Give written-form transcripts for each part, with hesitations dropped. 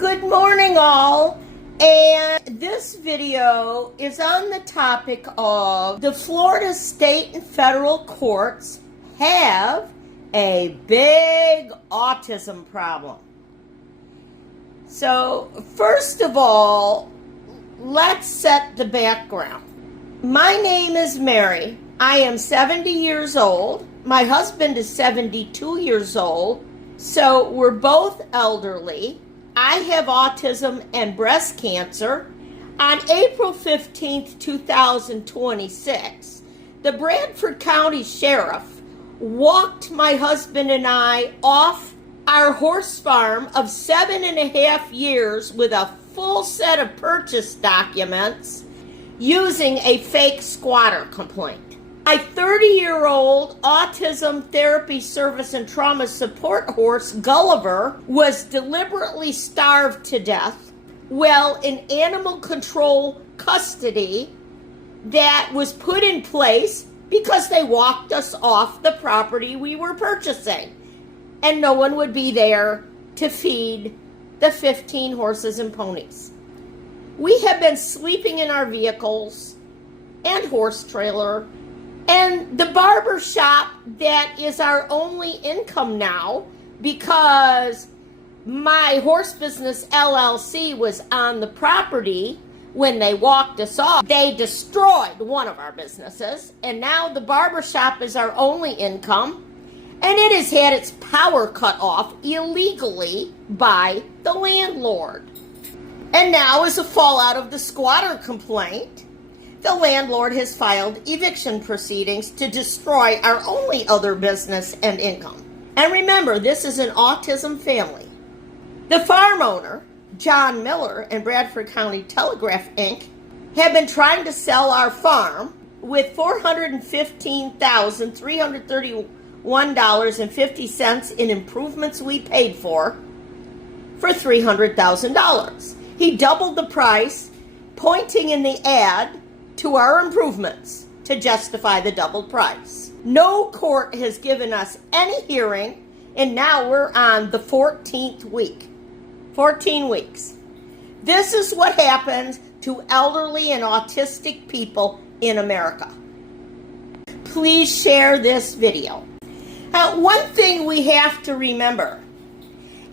Good morning, all. And this video is on the topic of the Florida state and federal courts have a big autism problem. So, first of all, let's set the background. My name is Mary. I am 70 years old. My husband is 72 years old. So, we're both elderly. I have autism and breast cancer. On April 15th, 2026, the Bradford County Sheriff walked my husband and I off our horse farm of 7.5 years with a full set of purchase documents using a fake squatter complaint. My 30-year-old autism therapy service and trauma support horse, Gulliver, was deliberately starved to death while in animal control custody that was put in place because they walked us off the property we were purchasing, and no one would be there to feed the 15 horses and ponies. We have been sleeping in our vehicles and horse trailer and the barber shop that is our only income now because my horse business LLC was on the property when they walked us off. They destroyed one of our businesses, and now the barber shop is our only income, and it has had its power cut off illegally by the landlord. And now, as a fallout of the squatter complaint, the landlord has filed eviction proceedings to destroy our only other business and income. And remember, this is an autism family. The farm owner, John Miller and Bradford County Telegraph, Inc., have been trying to sell our farm with $415,331.50 in improvements we paid for $300,000. He doubled the price, pointing in the ad to our improvements to justify the doubled price. No court has given us any hearing, and now we're on the 14th week. 14 weeks. This is what happens to elderly and autistic people in America. Please share this video. Now, one thing we have to remember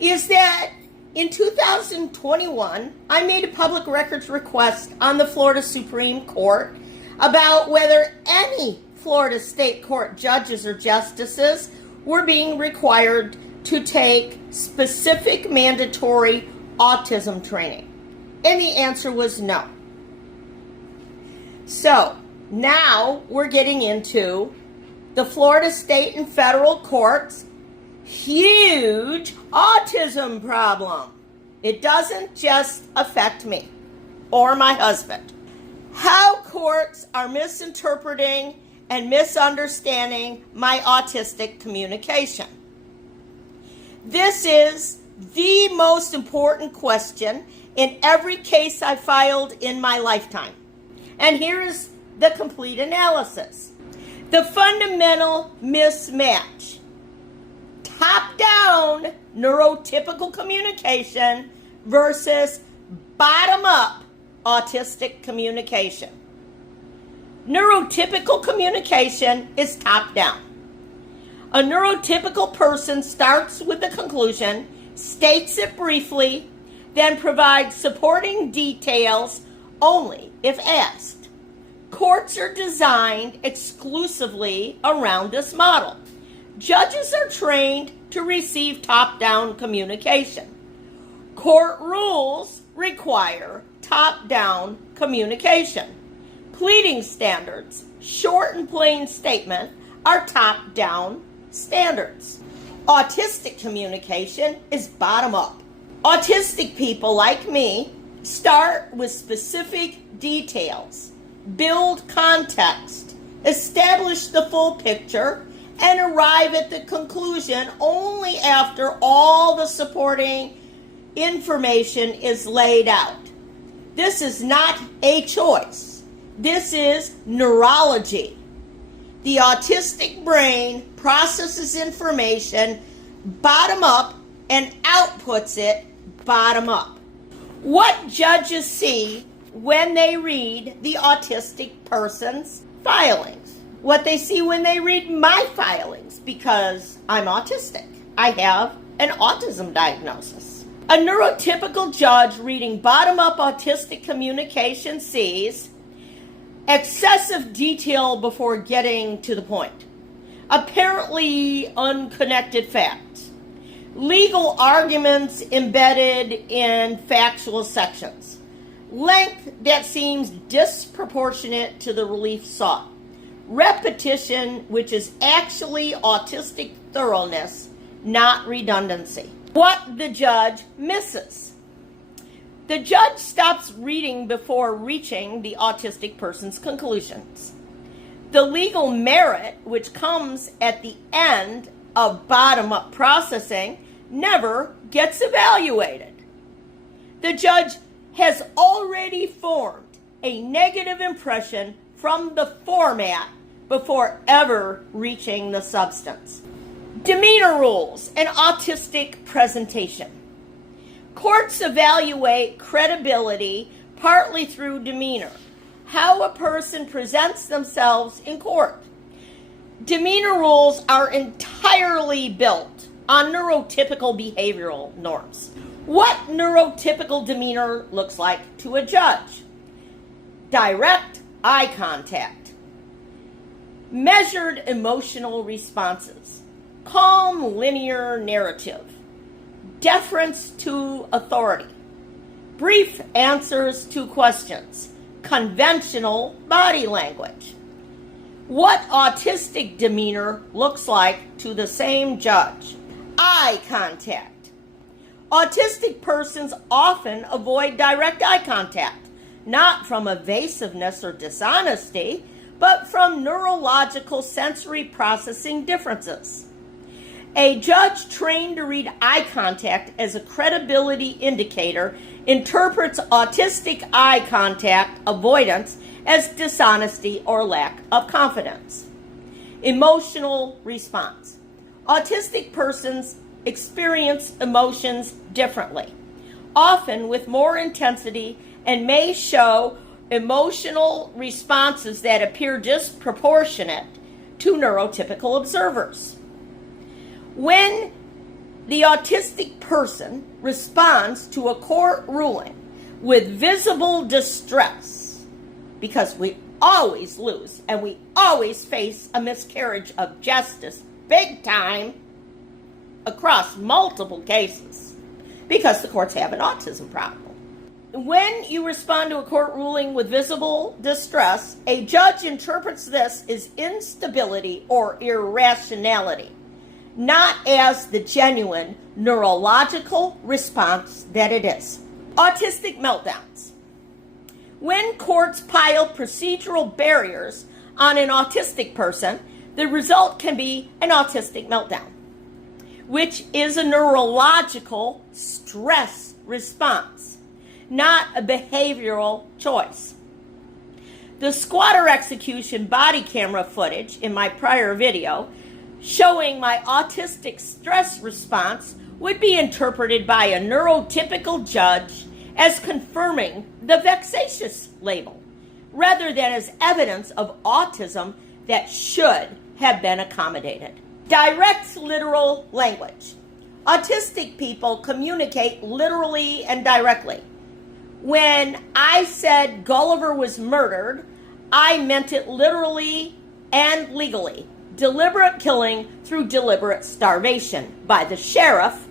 is that in 2021, I made a public records request on the Florida Supreme Court about whether any Florida state court judges or justices were being required to take specific mandatory autism training. And the answer was no. So, now we're getting into the Florida state and federal courts' huge autism problem. It doesn't just affect me or my husband. How courts are misinterpreting and misunderstanding my autistic communication. This is the most important question in every case I filed in my lifetime. And here is the complete analysis. The fundamental mismatch. Top-down neurotypical communication versus bottom-up autistic communication. Neurotypical communication is top-down. A neurotypical person starts with the conclusion, states it briefly, then provides supporting details only if asked. Courts are designed exclusively around this model. Judges are trained to receive top-down communication. Court rules require top-down communication. Pleading standards, short and plain statement, are top-down standards. Autistic communication is bottom-up. Autistic people like me start with specific details, build context, establish the full picture, and arrive at the conclusion only after all the supporting information is laid out. This is not a choice. This is neurology. The autistic brain processes information bottom up and outputs it bottom up. What judges see when they read the autistic person's filings? What they see when they read my filings, because I'm autistic. I have an autism diagnosis. A neurotypical judge reading bottom-up autistic communication sees excessive detail before getting to the point, apparently unconnected facts, legal arguments embedded in factual sections, length that seems disproportionate to the relief sought, repetition which is actually autistic thoroughness, not redundancy. What the judge misses. The judge stops reading before reaching the autistic person's conclusions. The legal merit, which comes at the end of bottom-up processing, never gets evaluated. The judge has already formed a negative impression from the format before ever reaching the substance. Demeanor rules and autistic presentation. Courts evaluate credibility partly through demeanor, how a person presents themselves in court. Demeanor rules are entirely built on neurotypical behavioral norms. What neurotypical demeanor looks like to a judge? Direct eye contact, measured emotional responses, calm linear narrative, deference to authority, brief answers to questions, conventional body language. What autistic demeanor looks like to the same judge? Eye contact. Autistic persons often avoid direct eye contact, not from evasiveness or dishonesty, but from neurological sensory processing differences. A judge trained to read eye contact as a credibility indicator interprets autistic eye contact avoidance as dishonesty or lack of confidence. Emotional response. Autistic persons experience emotions differently, often with more intensity, and may show emotional responses that appear disproportionate to neurotypical observers. When the autistic person responds to a court ruling with visible distress, because we always lose and we always face a miscarriage of justice big time across multiple cases, because the courts have an autism problem. When you respond to a court ruling with visible distress, a judge interprets this as instability or irrationality, not as the genuine neurological response that it is. Autistic meltdowns. When courts pile procedural barriers on an autistic person, the result can be an autistic meltdown, which is a neurological stress response, not a behavioral choice. The squatter execution body camera footage in my prior video showing my autistic stress response would be interpreted by a neurotypical judge as confirming the vexatious label, rather than as evidence of autism that should have been accommodated. Direct literal language. Autistic people communicate literally and directly. When I said Gulliver was murdered, I meant it literally and legally. Deliberate killing through deliberate starvation by the sheriff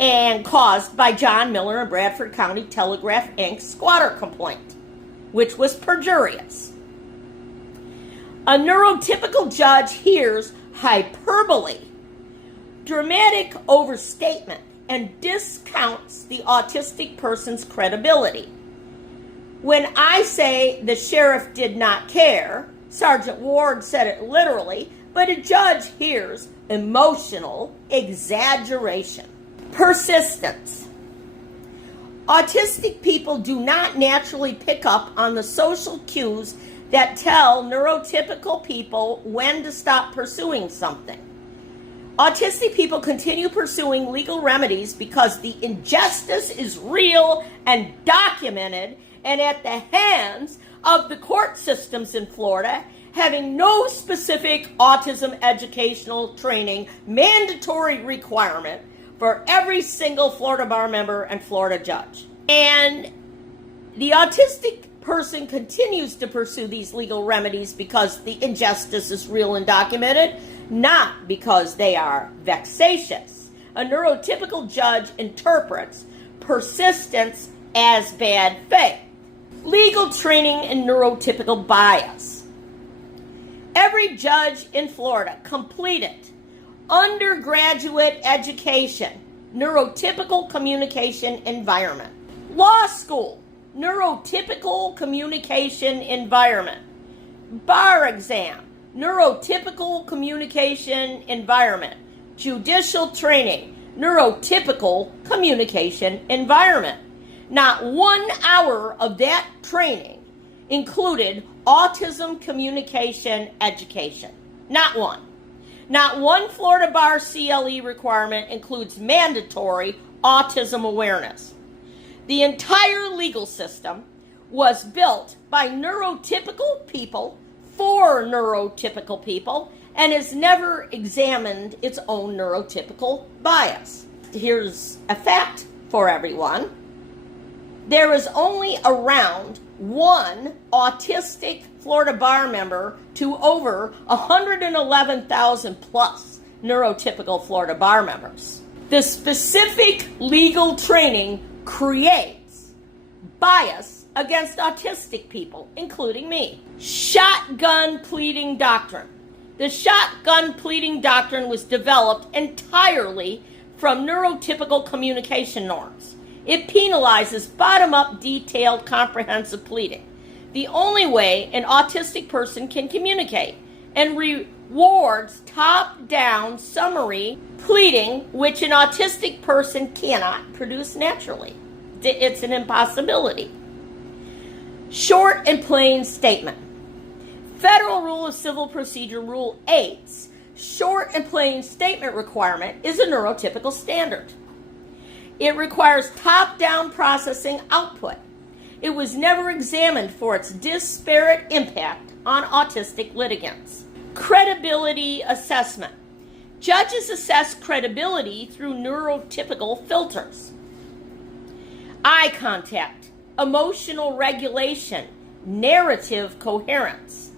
and caused by John Miller and Bradford County Telegraph Inc. squatter complaint, which was perjurious. A neurotypical judge hears hyperbole, dramatic overstatement, and discounts the autistic person's credibility. When I say the sheriff did not care, Sergeant Ward said it literally, but a judge hears emotional exaggeration. Persistence. Autistic people do not naturally pick up on the social cues that tell neurotypical people when to stop pursuing something. Autistic people continue pursuing legal remedies because the injustice is real and documented and at the hands of the court systems in Florida, having no specific autism educational training mandatory requirement for every single Florida bar member and Florida judge. And the autistic person continues to pursue these legal remedies because the injustice is real and documented, not because they are vexatious. A neurotypical judge interprets persistence as bad faith. Legal training and neurotypical bias. Every judge in Florida completed undergraduate education, neurotypical communication environment. Law school, neurotypical communication environment. Bar exam, neurotypical communication environment. Judicial training, neurotypical communication environment. Not 1 hour of that training included autism communication education. Not one. Not one Florida bar CLE requirement includes mandatory autism awareness. The entire legal system was built by neurotypical people for neurotypical people and has never examined its own neurotypical bias. Here's a fact for everyone. There is only around one autistic Florida bar member to over 111,000 plus neurotypical Florida bar members. The specific legal training creates bias against autistic people, including me. Shotgun pleading doctrine. The shotgun pleading doctrine was developed entirely from neurotypical communication norms. It penalizes bottom-up, detailed, comprehensive pleading, the only way an autistic person can communicate, and rewards top-down summary pleading, which an autistic person cannot produce naturally. It's an impossibility. Short and plain statement. Federal Rule of Civil Procedure Rule 8's short and plain statement requirement is a neurotypical standard. It requires top-down processing output. It was never examined for its disparate impact on autistic litigants. Credibility assessment. Judges assess credibility through neurotypical filters. Eye contact, emotional regulation, narrative coherence,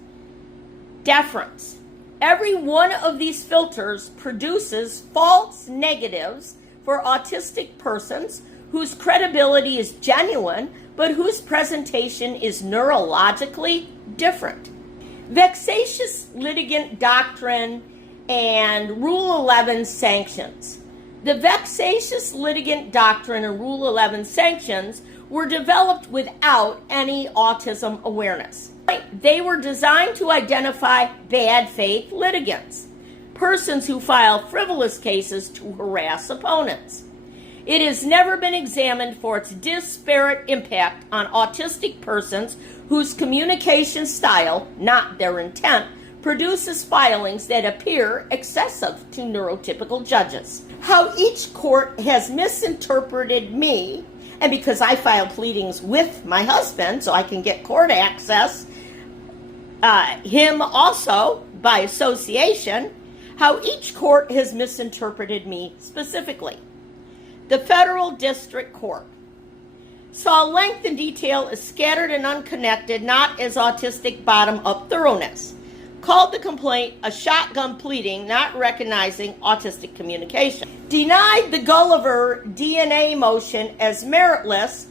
deference. Every one of these filters produces false negatives for autistic persons whose credibility is genuine, but whose presentation is neurologically different. Vexatious litigant doctrine and Rule 11 sanctions. The vexatious litigant doctrine and Rule 11 sanctions were developed without any autism awareness. They were designed to identify bad faith litigants, persons who file frivolous cases to harass opponents. It has never been examined for its disparate impact on autistic persons whose communication style, not their intent, produces filings that appear excessive to neurotypical judges. How each court has misinterpreted me, and because I file pleadings with my husband so I can get court access, him also by association, how each court has misinterpreted me specifically. The Federal District Court saw length and detail as scattered and unconnected, not as autistic bottom-up thoroughness. Called the complaint a shotgun pleading, not recognizing autistic communication. Denied the Gulliver DNA motion as meritless,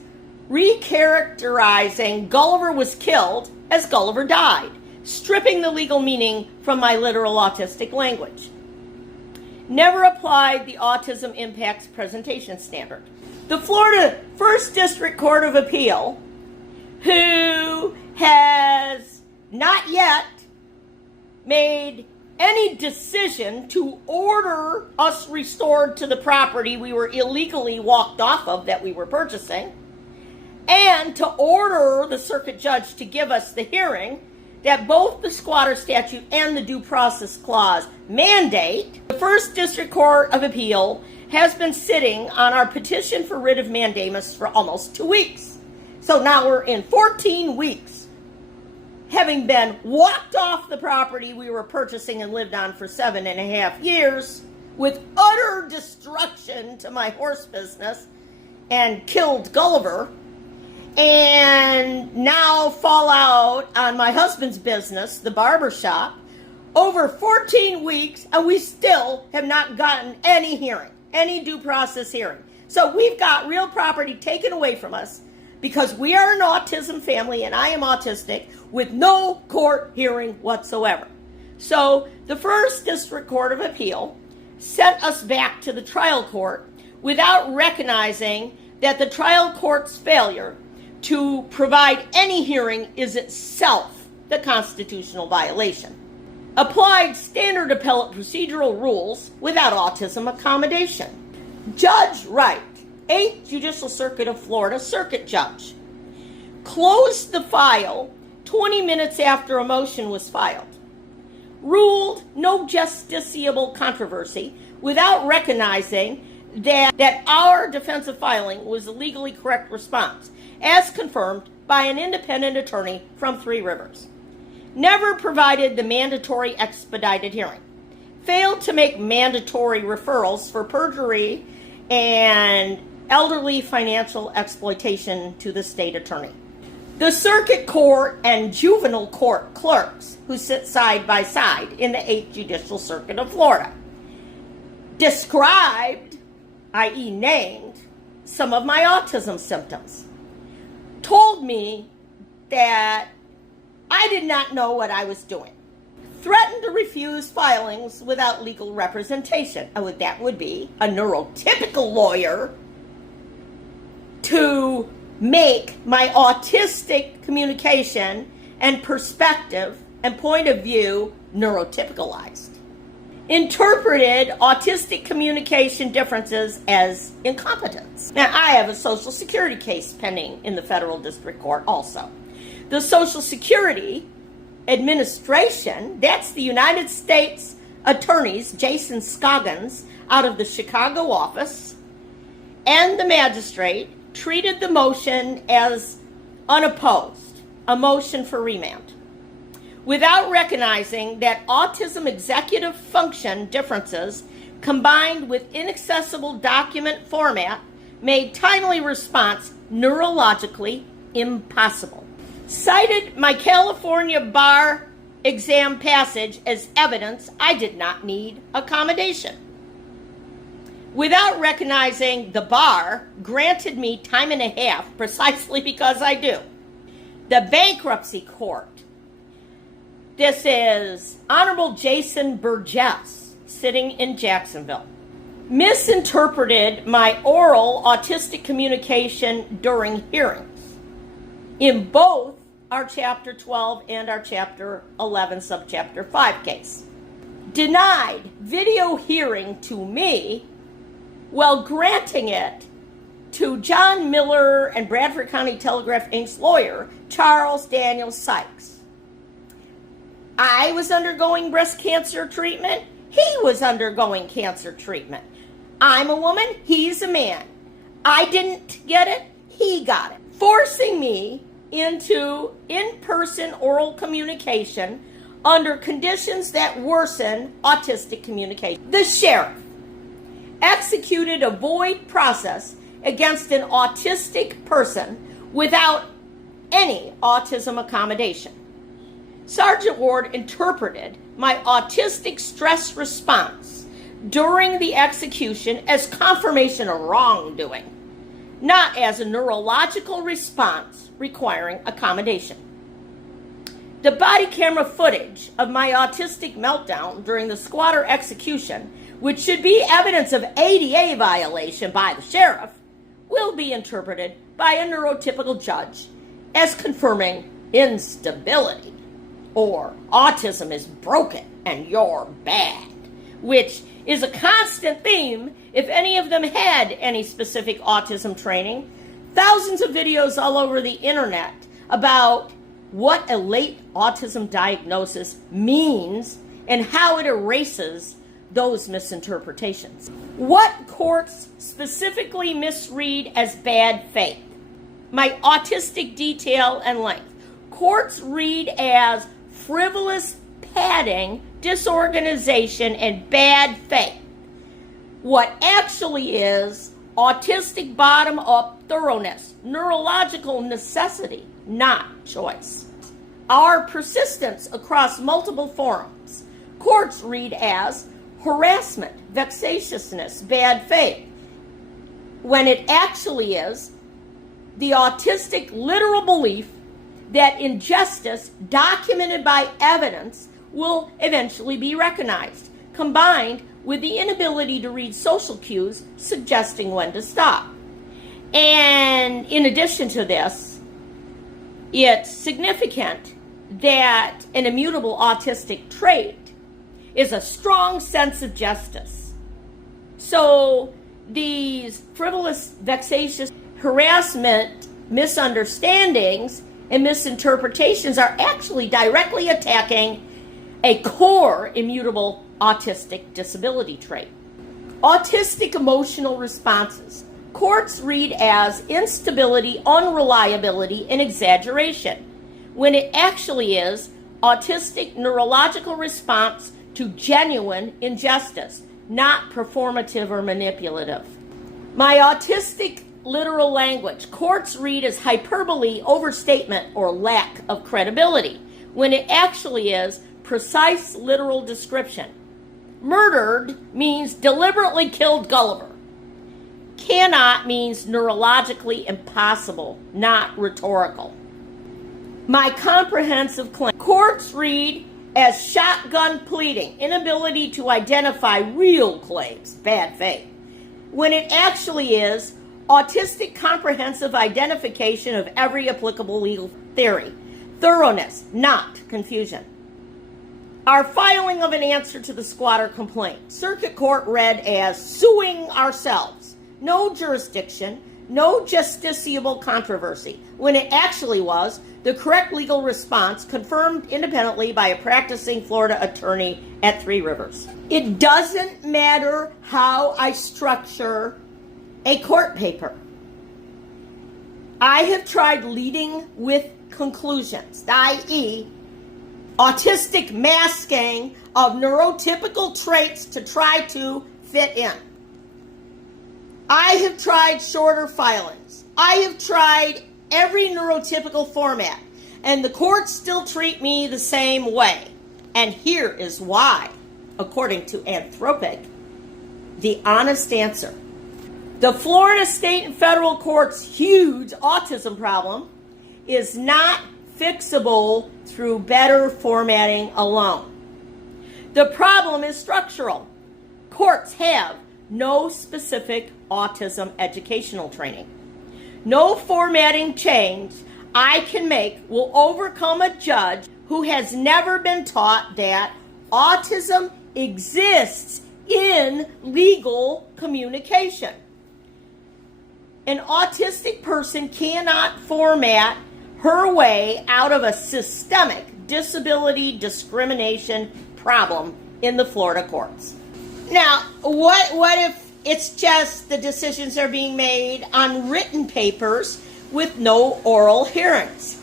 recharacterizing Gulliver was killed as Gulliver died, stripping the legal meaning from my literal autistic language. Never applied the Autism Impacts Presentation Standard. The Florida First District Court of Appeal, who has not yet made any decision to order us restored to the property we were illegally walked off of that we were purchasing, and to order the circuit judge to give us the hearing, that both the squatter statute and the due process clause mandate, the First District Court of Appeal has been sitting on our petition for writ of mandamus for almost 2 weeks. So now we're in 14 weeks, having been walked off the property we were purchasing and lived on for 7.5 years, with utter destruction to my horse business and killed Gulliver, and now fallout on my husband's business, the barber shop, over 14 weeks, and we still have not gotten any hearing, any due process hearing. So we've got real property taken away from us because we are an autism family and I am autistic, with no court hearing whatsoever. So the First District Court of Appeal sent us back to the trial court without recognizing that the trial court's failure to provide any hearing is itself the constitutional violation. Applied standard appellate procedural rules without autism accommodation. Judge Wright, 8th Judicial Circuit of Florida Circuit Judge, closed the file 20 minutes after a motion was filed. Ruled no justiciable controversy without recognizing that our defensive filing was a legally correct response, as confirmed by an independent attorney from Three Rivers. Never provided the mandatory expedited hearing. Failed to make mandatory referrals for perjury and elderly financial exploitation to the state attorney. The circuit court and juvenile court clerks, who sit side by side in the 8th Judicial Circuit of Florida, described, i.e. named, some of my autism symptoms. Told me that I did not know what I was doing. Threatened to refuse filings without legal representation. That would be a neurotypical lawyer to make my autistic communication and perspective and point of view neurotypicalized. Interpreted autistic communication differences as incompetence. Now, I have a Social Security case pending in the Federal District Court also. The Social Security Administration, that's the United States attorneys, Jason Scoggins, out of the Chicago office, and the magistrate treated the motion as unopposed, a motion for remand, without recognizing that autism executive function differences combined with inaccessible document format made timely response neurologically impossible. Cited my California bar exam passage as evidence I did not need accommodation. Without recognizing the bar granted me time and a half precisely because I do. The bankruptcy court. This is Honorable Jason Burgess, sitting in Jacksonville. Misinterpreted my oral autistic communication during hearings in both our Chapter 12 and our Chapter 11, Subchapter 5 case. Denied video hearing to me while granting it to John Miller and Bradford County Telegraph Inc.'s lawyer, Charles Daniel Sykes. I was undergoing breast cancer treatment. He was undergoing cancer treatment. I'm a woman. He's a man. I didn't get it. He got it. Forcing me into in-person oral communication under conditions that worsen autistic communication. The sheriff executed a void process against an autistic person without any autism accommodation. Sergeant Ward interpreted my autistic stress response during the execution as confirmation of wrongdoing, not as a neurological response requiring accommodation. The body camera footage of my autistic meltdown during the squatter execution, which should be evidence of ADA violation by the sheriff, will be interpreted by a neurotypical judge as confirming instability, or autism is broken and you're bad, which is a constant theme if any of them had any specific autism training. Thousands of videos all over the internet about what a late autism diagnosis means and how it erases those misinterpretations. What courts specifically misread as bad faith? My autistic detail and length. Courts read as frivolous padding, disorganization, and bad faith. What actually is autistic bottom-up thoroughness, neurological necessity, not choice. Our persistence across multiple forums. Courts read as harassment, vexatiousness, bad faith, when it actually is the autistic literal belief that injustice documented by evidence will eventually be recognized, combined with the inability to read social cues suggesting when to stop. And in addition to this, it's significant that an immutable autistic trait is a strong sense of justice. So these frivolous, vexatious, harassment, misunderstandings, and misinterpretations are actually directly attacking a core immutable autistic disability trait. Autistic emotional responses. Courts read as instability, unreliability, and exaggeration, when it actually is autistic neurological response to genuine injustice, not performative or manipulative. My autistic literal language. Courts read as hyperbole, overstatement, or lack of credibility, when it actually is precise literal description. Murdered means deliberately killed Gulliver. Cannot means neurologically impossible, not rhetorical. My comprehensive claim. Courts read as shotgun pleading, inability to identify real claims, bad faith, when it actually is autistic comprehensive identification of every applicable legal theory, thoroughness, not confusion. Our filing of an answer to the squatter complaint. Circuit Court read as suing ourselves. No jurisdiction, no justiciable controversy, when it actually was the correct legal response confirmed independently by a practicing Florida attorney at Three Rivers. It doesn't matter how I structure a court paper. I have tried leading with conclusions, i.e., autistic masking of neurotypical traits to try to fit in. I have tried shorter filings. I have tried every neurotypical format, and the courts still treat me the same way. And here is why, according to Anthropic, the honest answer. The Florida state and federal court's huge autism problem is not fixable through better formatting alone. The problem is structural. Courts have no specific autism educational training. No formatting change I can make will overcome a judge who has never been taught that autism exists in legal communication. An autistic person cannot format her way out of a systemic disability discrimination problem in the Florida courts. Now, what if it's just the decisions are being made on written papers with no oral hearings?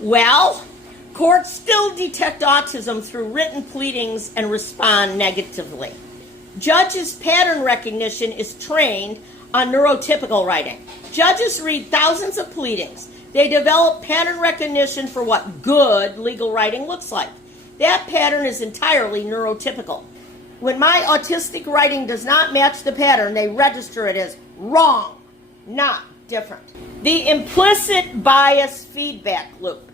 Well, courts still detect autism through written pleadings and respond negatively. Judges' pattern recognition is trained on neurotypical writing. Judges read thousands of pleadings. They develop pattern recognition for what good legal writing looks like. That pattern is entirely neurotypical. When my autistic writing does not match the pattern, they register it as wrong, not different. The implicit bias feedback loop.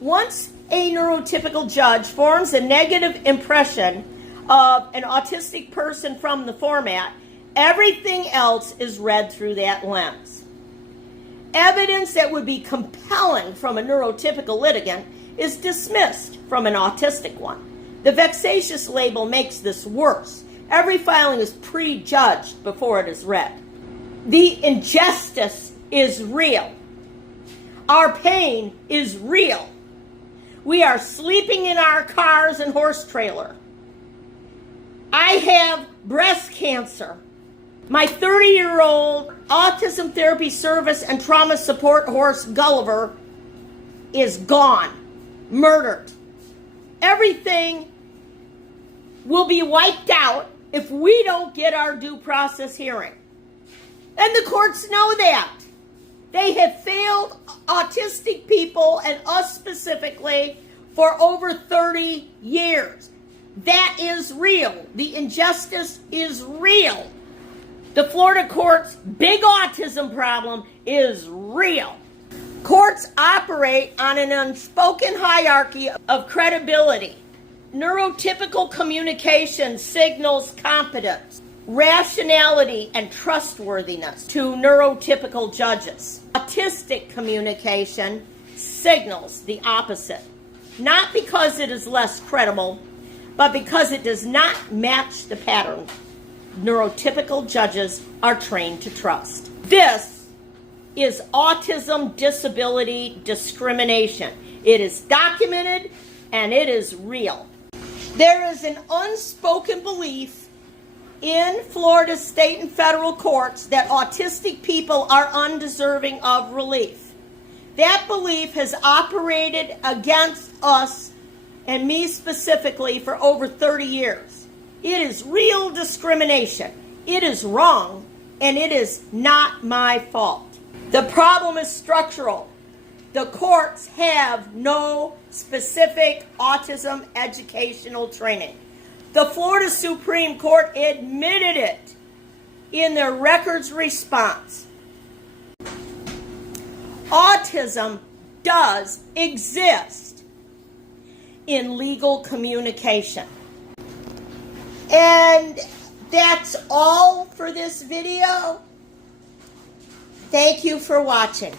Once a neurotypical judge forms a negative impression of an autistic person from the format, everything else is read through that lens. Evidence that would be compelling from a neurotypical litigant is dismissed from an autistic one. The vexatious label makes this worse. Every filing is prejudged before it is read. The injustice is real. Our pain is real. We are sleeping in our cars and horse trailer. I have breast cancer. My 30-year-old autism therapy service and trauma support horse, Gulliver, is gone, murdered. Everything will be wiped out if we don't get our due process hearing. And the courts know that. They have failed autistic people, and us specifically, for over 30 years. That is real. The injustice is real. The Florida courts' big autism problem is real. Courts operate on an unspoken hierarchy of credibility. Neurotypical communication signals competence, rationality, and trustworthiness to neurotypical judges. Autistic communication signals the opposite, not because it is less credible, but because it does not match the pattern neurotypical judges are trained to trust. This is autism disability discrimination. It is documented and it is real. There is an unspoken belief in Florida state and federal courts that autistic people are undeserving of relief. That belief has operated against us and me specifically for over 30 years. It is real discrimination. It is wrong, and it is not my fault. The problem is structural. The courts have no specific autism educational training. The Florida Supreme Court admitted it in their records response. Autism does exist in legal communication. And that's all for this video. Thank you for watching.